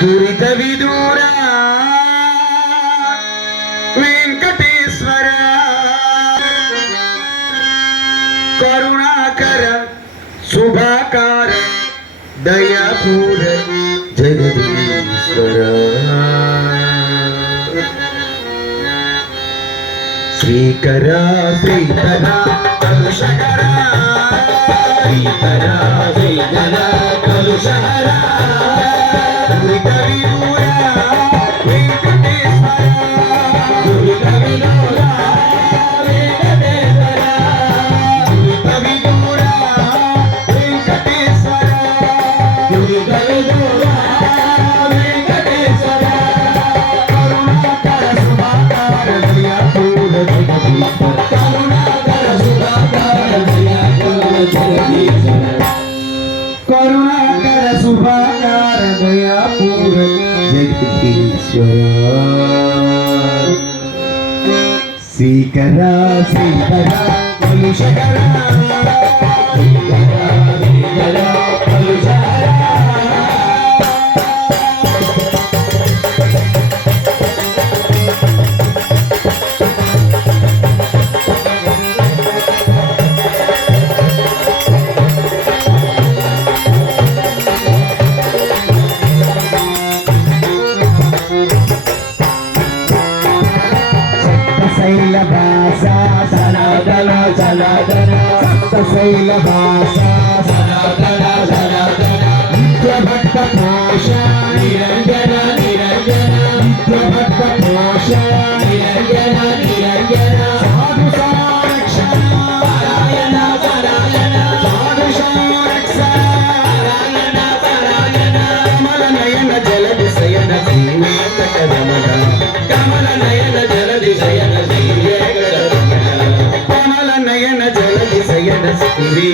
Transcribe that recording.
దురిత విదూర వెంకటేశ్వర కరుణాకర శుభాకార దయాపూర జగదీశ్వర శ్రీకర శ్రీధర కలుషకర శ్రీకర శ్రీధర కలుషకర దురిత విదూర వెంకటేశ్వర దురిత విదూర వెంకటేశ్వర దురిత విదూర వెంకటేశ్వర దురిత విదూర వెంకటేశ్వర కరుణాకర శుభాకార దయాపూర జగదీశ్వర కరుణాకర శుభాకార దయాపూర జగదీశ్వర కరుణాకర శుభాకార దయాపూర జగదీశ్వర శ్రీకర శ్రీధర కలుషకర శ్రీకర శ్రీధర కలుషకర శైలభాషా సనాతన సనాతన శైలభాషా సనాతన సనాతన నిత్యభక్త పోష నిరంజన నిరంజన నిత్యభక్త పోష నిరంజన నిరంజన సాధు సంరక్షణ నారాయణ నారాయణ సాధు సంరక్షణ నారాయణ నారాయణ కమల నయన జలది శయన శ్రీవేంకట రమణ కమల నయన జలది శయన శ్రీ కమల నయన జలది శయన శ్రీ